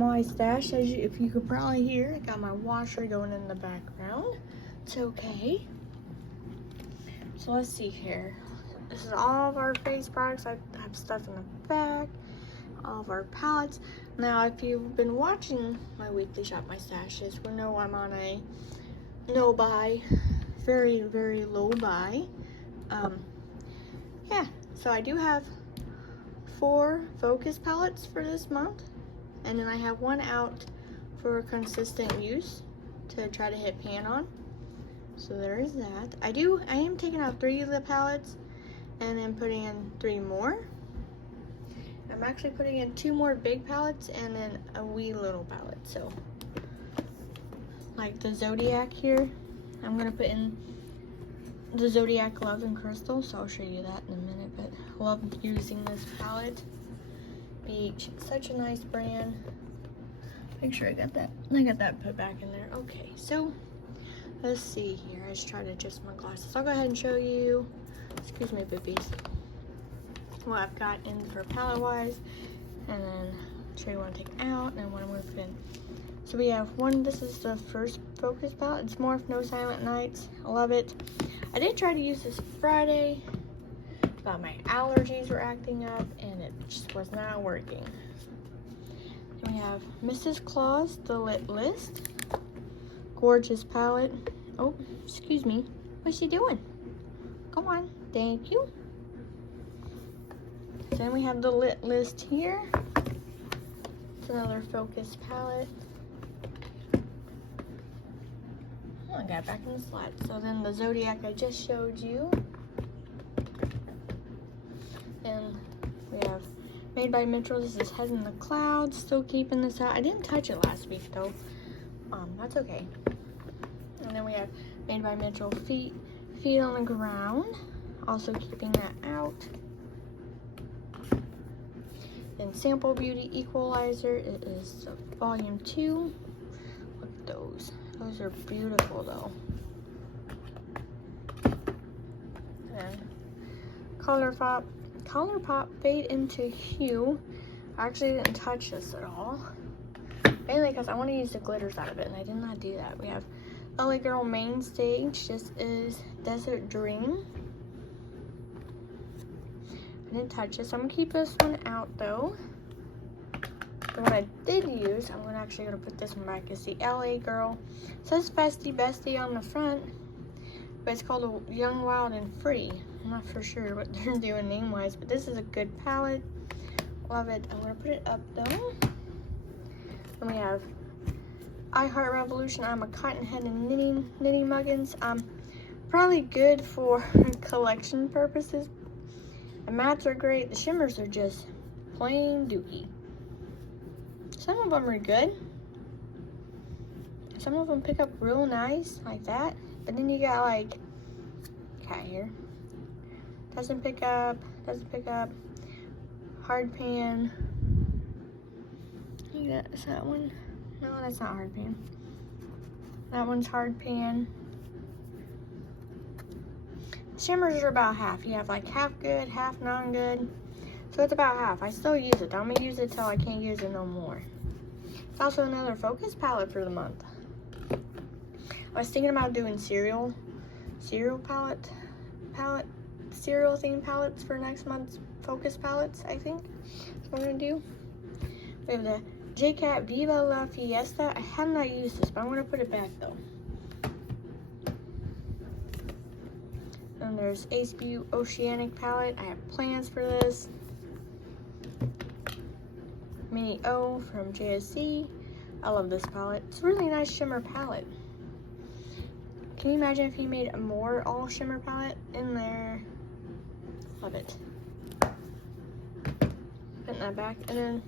my stash. If you could probably hear, I got my washer going in the background. It's okay. So let's see here. This is all of our face products. I have stuff in the back, all of our palettes. Now, if you've been watching my weekly shop, my stashes, we know I'm on a no buy, very, very low buy. Yeah, so I do have 4 focus palettes for this month, and then I have 1 out for consistent use to try to hit pan on. So there is that. I am taking out 3 of the palettes and then putting in 3 more. I'm actually putting in 2 more big palettes and then a wee little palette. So like the Zodiac here, I'm gonna put in the Zodiac Love and Crystal, so I'll show you that in a minute, but I love using this palette. Beach, such a nice brand. Make sure I got that put back in there. Okay, so let's see here. I just tried to adjust my glasses. I'll go ahead and show you, excuse me, boobies, what I've got in for palette wise, and then show you what I'm taking out and what I'm going to put in. So we have one, this is the first focus palette. It's Morphe No Silent Nights. I love it. I did try to use this Friday, but my allergies were acting up and it just was not working. Then we have Mrs. Claus, The Lit List. Gorgeous palette. Oh, excuse me. What's she doing? Come on. Thank you. Then we have the Lit List here. It's another focus palette. Oh, I got it back in the slide. So then the Zodiac I just showed you. And we have Made by Mitchell. This is Head in the Clouds. Still keeping this out. I didn't touch it last week though. That's okay. And then we have Made by Mitchell Feet on the Ground. Also keeping that out. Then Sample Beauty Equalizer. It is volume 2. Look at those. Those are beautiful though. And ColourPop Fade into Hue. I actually didn't touch this at all. Mainly because I want to use the glitters out of it, and I did not do that. We have LA Girl Main Stage. This is Desert Dream. I didn't touch this. I'm going to keep this one out though. The one I did use, I'm actually going to put this one back, is the LA Girl. It says Festy Bestie on the front, but it's called Young, Wild, and Free. I'm not for sure what they're doing name-wise, but this is a good palette. Love it. I'm going to put it up though. Then we have I Heart Revolution. I'm a Cotton Head and Knitting Muggins. Probably good for collection purposes. The mattes are great. The shimmers are just plain dookie. Some of them are good. Some of them pick up real nice like that. But then you got like cat here. Doesn't pick up. Hard pan. Is that one? No, that's not hard pan. That one's hard pan. Shimmers are about half. You have like half good, half non-good. So it's about half. I still use it. I'm gonna use it till I can't use it no more. It's also another focus palette for the month. I was thinking about doing cereal themed palettes for next month's focus palettes, I think. That's what I'm gonna do. We have the JCat Viva La Fiesta. I have not used this, but I'm gonna put it back though. And there's Ace Beauty Oceanic palette. I have plans for this. Mini O from JSC. I love this palette. It's a really nice shimmer palette. Can you imagine if he made a more all shimmer palette in there? Love it. Putting that back. And then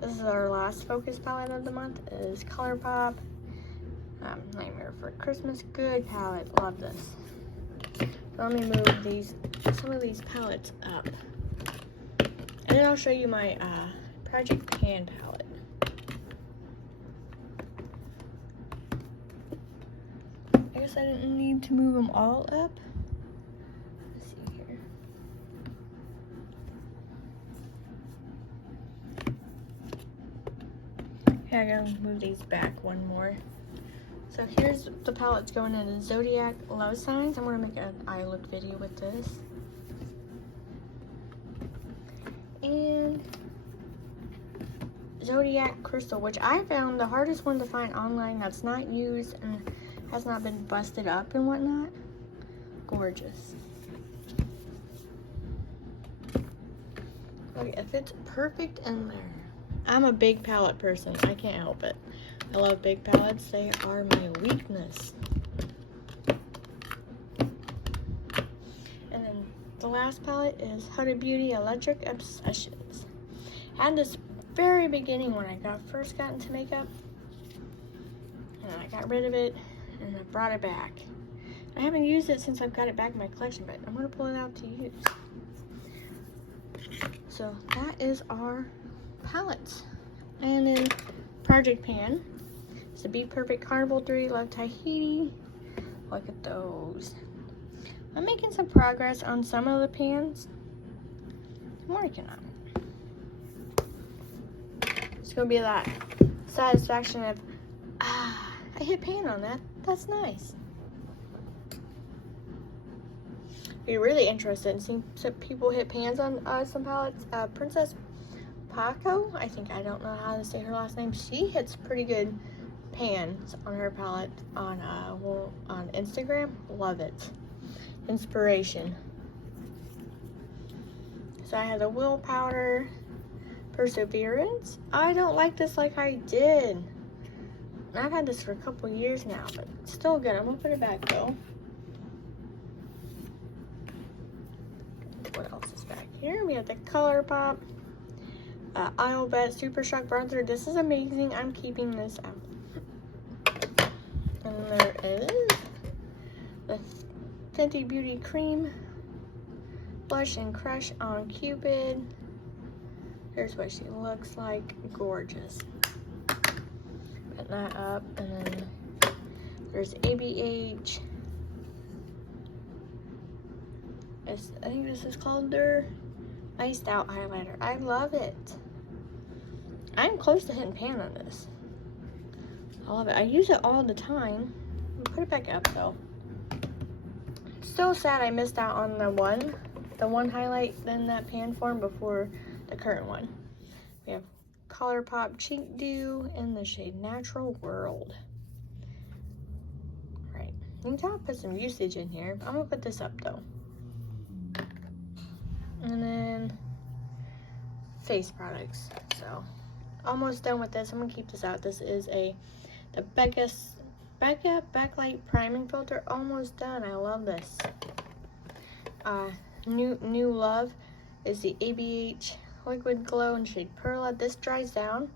this is our last focus palette of the month. It is ColourPop Nightmare for Christmas. Good palette. Love this. So let me move some of these palettes up. And then I'll show you my Project Pan palette. I guess I didn't need to move them all up. Let's see here. Yeah, I gotta move these back one more. So here's the palettes going into Zodiac Love Signs. I'm gonna make an eye look video with this. And Zodiac Crystal, which I found the hardest one to find online that's not used and has not been busted up and whatnot. Gorgeous. Look, it fits perfect in there. I'm a big palette person. I can't help it. I love big palettes. They are my weakness. And then the last palette is Huda Beauty Electric Obsessions. I had this very beginning when I first got into makeup. And I got rid of it and I brought it back. I haven't used it since I've got it back in my collection, but I'm going to pull it out to use. So that is our palettes. And then Project Pan. It's a Be Perfect Carnival 3 Love Tahiti. Look at those. I'm making some progress on some of the pans. I'm working on it. It's going to be that satisfaction of, I hit pan on that. That's nice. Be really interested in seeing some people hit pans on some palettes. Princess Paco, I don't know how to say her last name. She hits pretty good pans on her palette on Instagram. Love it. Inspiration. So I have the Willpower, Perseverance. I don't like this like I did. I've had this for a couple years now, but it's still good. I'm gonna put it back though. What else is back here? We have the ColourPop Isle Bet Super Shock Bronzer. This is amazing. I'm keeping this out. And there is the Fenty Beauty Cream Blush and Crush on Cupid. Here's what she looks like. Gorgeous. Put that up. And then there's ABH. I think this is called their Iced Out Highlighter. I love it. I'm close to hitting pan on this. I love it. I use it all the time. Put it back up though. Still sad I missed out on the one highlight in that pan form before the current one. We have ColourPop Cheek Dew in the shade Natural World. All right, you can tell I put some usage in here. I'm gonna put this up though. And then face products. So almost done with this. I'm gonna keep this out. This is the Becca Backlight Priming Filter. Almost done. I love this. New Love is the ABH Liquid Glow in shade Perla. This dries down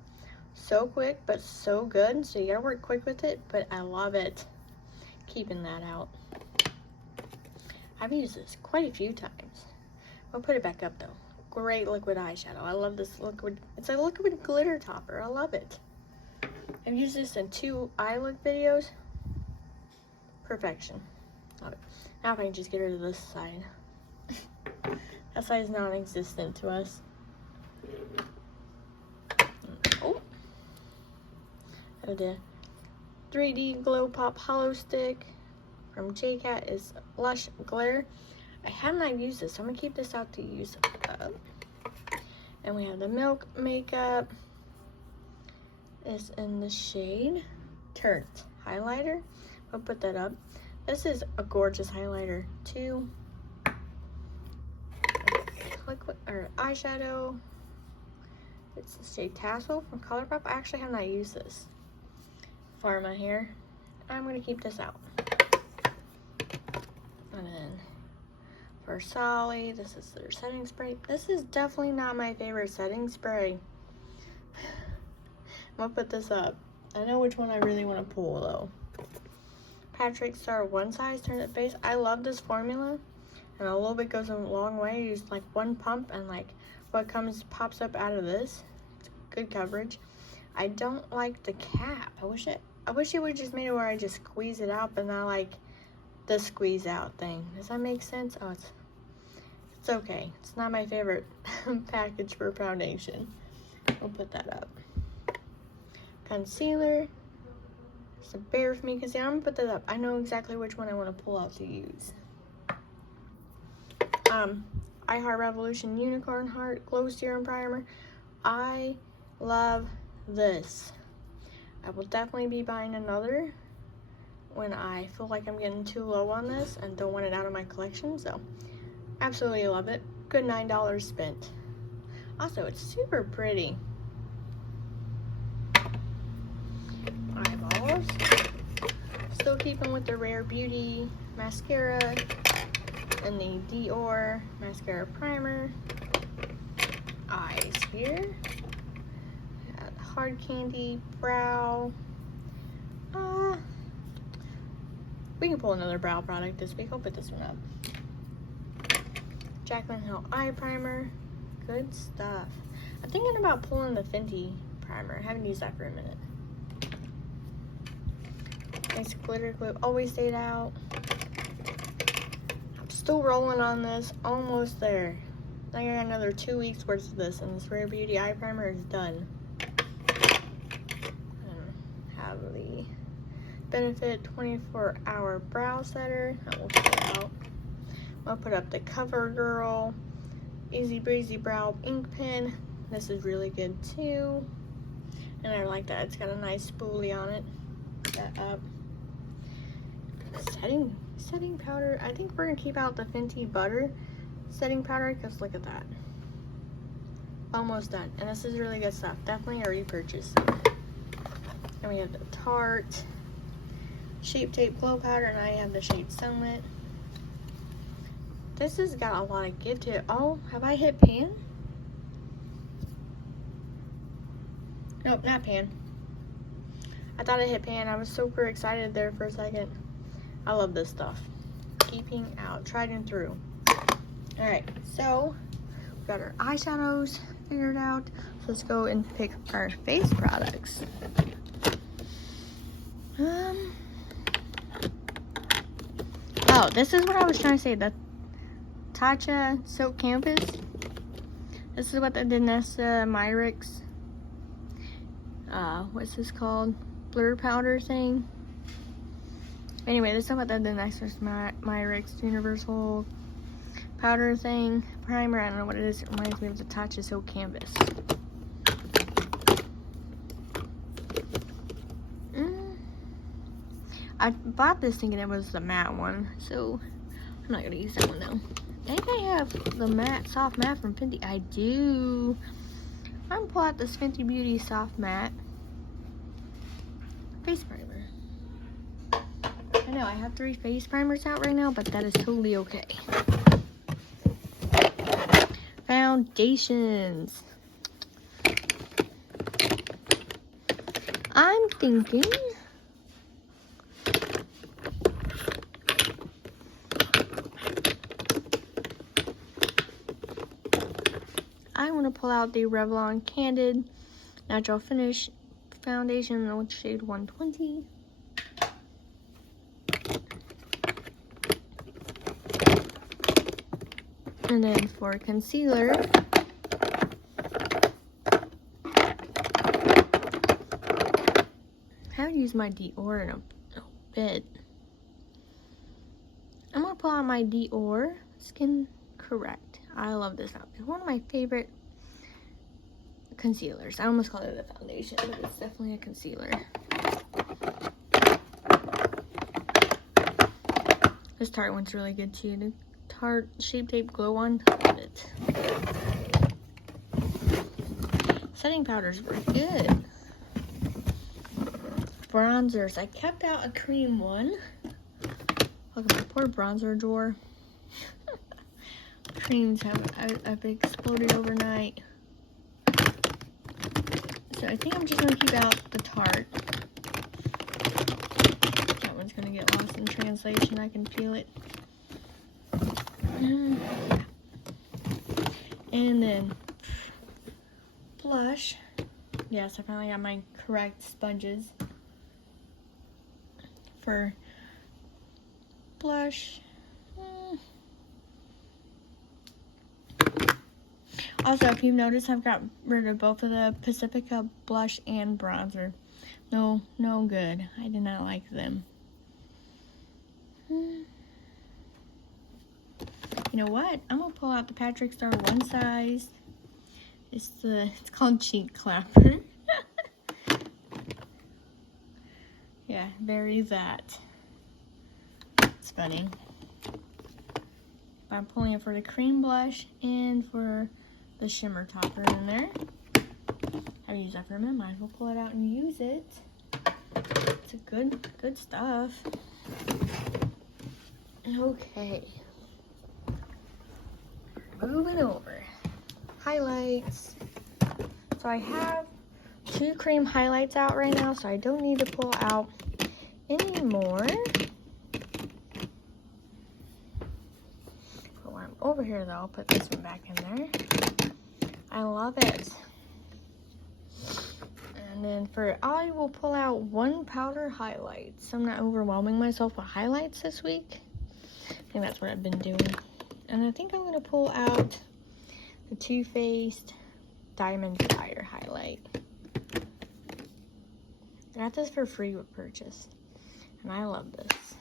so quick, but so good. So you gotta work quick with it, but I love it. Keeping that out. I've used this quite a few times. I'll put it back up though. Great liquid eyeshadow. I love this liquid. It's a liquid glitter topper. I love it. I've used this in 2 eye look videos. Perfection. Love it. Now if I can just get rid of this side. That side is non-existent to us. Oh. And the 3D Glow Pop Hollow Stick from JCat is Lush Glitter. I have not used this, so I'm gonna keep this out to use up. And we have the Milk Makeup. It's in the shade Turnt Highlighter. I'll put that up. This is a gorgeous highlighter too. Liquid or eyeshadow. It's the shade Tassel from ColourPop. I actually have not used this. Pharma here. I'm gonna keep this out. And then for Solly, this is their setting spray. This is definitely not my favorite setting spray. I'm gonna put this up. I know which one I really want to pull though. Patrick Star One Size Turn It Base. I love this formula, and a little bit goes a long way. You use like one pump, and like what pops up out of this. It's good coverage. I don't like the cap. I wish it would just made it where I just squeeze it out, but not like the squeeze out thing. Does that make sense? Oh, it's okay. It's not my favorite package for foundation. We'll put that up. concealer. So bear with me because I'm gonna put that up. I know exactly which one I want to pull out to use. I Heart Revolution Unicorn Heart Glow Serum Primer. I love this. I will definitely be buying another when I feel like I'm getting too low on this and don't want it out of my collection. So absolutely love it. Good $9 spent. Also, it's super pretty. Eyeballs. Still keeping with the Rare Beauty mascara and the Dior mascara primer. Eyes here. Got Hard Candy brow. We can pull another brow product this week. I'll put this one up. Jaclyn Hill eye primer. Good stuff. I'm thinking about pulling the Fenty primer. I haven't used that for a minute. Nice glitter glue. Always stayed out. I'm still rolling on this. Almost there. I think I got another 2 weeks worth of this, and this Rare Beauty eye primer is done. Have the Benefit 24-hour brow setter. That will stay out. I'll put up the CoverGirl Easy Breezy Brow ink pen. This is really good too. And I like that. It's got a nice spoolie on it. Put that up. Setting powder. I think we're gonna keep out the Fenty Butter setting powder because look at that. Almost done. And this is really good stuff. Definitely a repurchase. And we have the Tarte Shape Tape Glow Powder, and I have the shade Sunlit. This has got a lot of give to it. Oh, have I hit pan? Nope, not pan. I thought I hit pan. I was super excited there for a second. I love this stuff. Keeping out, tried and through. Alright, so we've got our eyeshadows figured out. So let's go and pick our face products. Oh, this is what I was trying to say. The Tatcha Silk Canvas. This is what the Danessa Myricks, what's this called? Blur powder thing. Anyway, this is what the Danessa Myricks Universal powder thing. Primer, I don't know what it is. It reminds me of the Tatcha Silk Canvas. I bought this thinking it was the matte one, so I'm not gonna use that one though. I think I have the matte, soft matte from Fenty. I do. I'm gonna pull out this Fenty Beauty Soft Matte face primer. I know I have 3 face primers out right now, but that is totally okay. Foundations. I'm thinking I want to pull out the Revlon Candid Natural Finish Foundation in the shade 120. And then for concealer, I haven't used my Dior in a bit. I'm going to pull out my Dior Skin Correct. I love this out. It's one of my favorite concealers. I almost call it a foundation, but it's definitely a concealer. This Tarte one's really good too. The Tarte Shape Tape Glow one, love it. Setting powders were good. Bronzers, I kept out a cream one. Look at my poor bronzer drawer. Creams have exploded overnight. So I think I'm just going to keep out the Tarte. That one's going to get lost in translation. I can feel it. And then blush. Yes, I finally got my correct sponges for blush. Also, if you've noticed, I've got rid of both of the Pacifica blush and bronzer. No good. I did not like them. You know what? I'm gonna pull out the Patrick Star One Size. It's called Cheek Clapper. Yeah, very that. It's funny. I'm pulling it for the cream blush and for the shimmer topper in there. I've used that for a minute. Might as well pull it out and use it. It's a good stuff. Okay. Moving over. Highlights. So I have 2 cream highlights out right now, so I don't need to pull out any more. But when I'm over here though, I'll put this one back in there. I love it. And then I will pull out 1 powder highlight. So I'm not overwhelming myself with highlights this week. I think that's what I've been doing. And I think I'm gonna pull out the Too Faced Diamond Fire highlight. I got this for free with purchase, and I love this.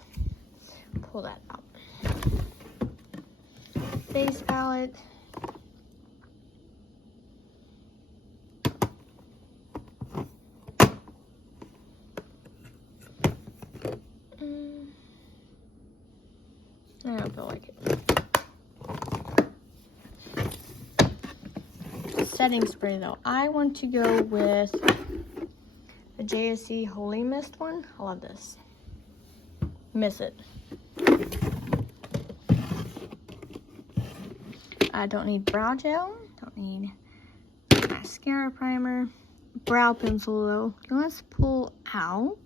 Pull that out. Face palette. I don't feel like it. Setting spray though. I want to go with the JSC Holy Mist one. I love this. Miss it. I don't need brow gel. Don't need mascara primer. Brow pencil though. Let's pull out.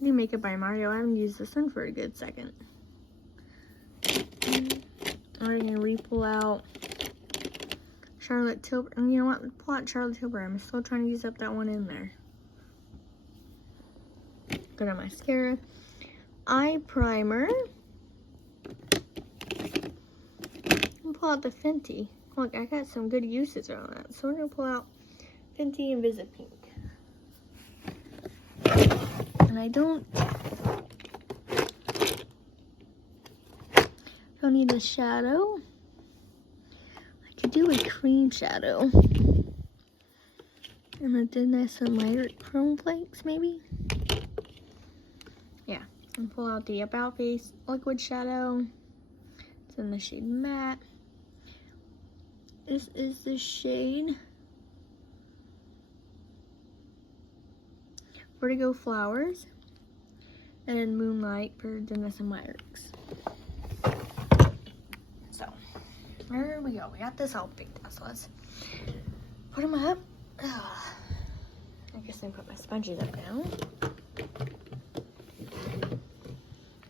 New Makeup by Mario. I haven't used this one for a good second. We're gonna re-pull out Charlotte Tilbury. And you know what? Pull out Charlotte Tilbury. I'm still trying to use up that one in there. Go to mascara. Eye primer. And pull out the Fenty. Look, I got some good uses on that. So we're gonna pull out Fenty and Visit Pink. And I don't need a shadow. I could do a cream shadow. And I did some lighter chrome flakes, maybe. Yeah, and pull out the About Face liquid shadow. It's in the shade Matte. This is the shade Vertigo Flowers and Moonlight for Dennis and Myrick's. So, there we go. We got this all picked out. So let's put them up. I guess I put my sponges up now.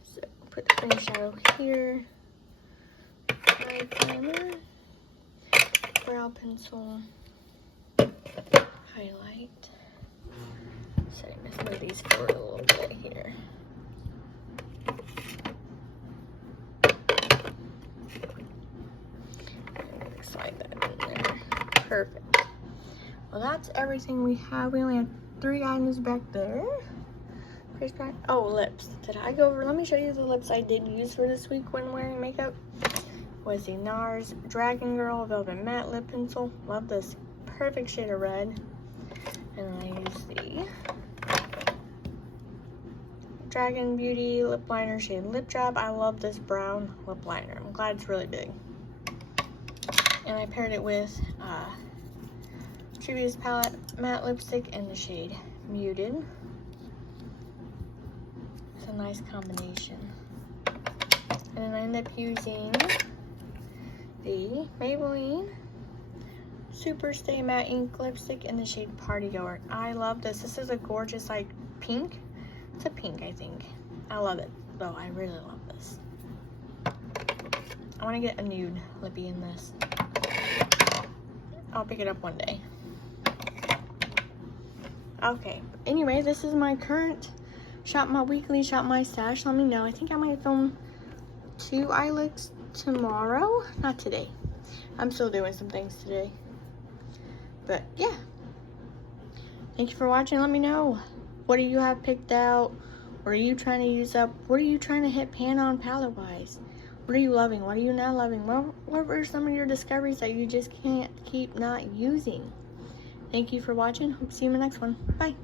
So, put the cream shadow here. Eye primer. Brow pencil. Highlight. Setting some of these forward a little bit here. And slide that in there. Perfect. Well, that's everything we have. We only have 3 items back there. Oh, lips. Did I go over? Let me show you the lips I did use for this week when wearing makeup. Was the NARS Dragon Girl Velvet Matte Lip Pencil. Love this. Perfect shade of red. And I used the Dragon Beauty lip liner shade Lip Job. I love this brown lip liner. I'm glad it's really big. And I paired it with Juvia's Palette matte lipstick in the shade Muted. It's a nice combination. And then I ended up using the Maybelline Super Stay Matte Ink Lipstick in the shade Party Goer. I love this. This is a gorgeous, like, pink. It's a pink, I think. I love it, though. I really love this. I want to get a nude lippy in this. I'll pick it up one day. Okay. Anyway, this is my current Shop My Weekly, Shop My Stash. Let me know. I think I might film 2 eye looks tomorrow. Not today. I'm still doing some things today. But yeah. Thank you for watching. Let me know. What do you have picked out? What are you trying to use up? What are you trying to hit pan on palette wise? What are you loving? What are you not loving? What were some of your discoveries that you just can't keep not using? Thank you for watching. Hope to see you in the next one. Bye.